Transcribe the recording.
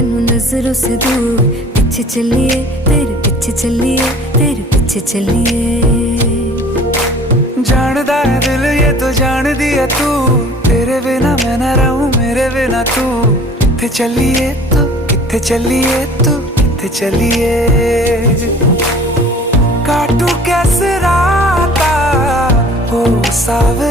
तेनू नजरों से दूर, पीछे चलिए तेरे पीछे चलिए, तेरे पीछे चलिए। जानदा है दिल ये तो जान दिया तू, तेरे बिना मैं ना रहूं मेरे बिना तू। किथे चलिए तू, किथे चलिए तू, किथे चलिए। काटू कैसे राता हो सावे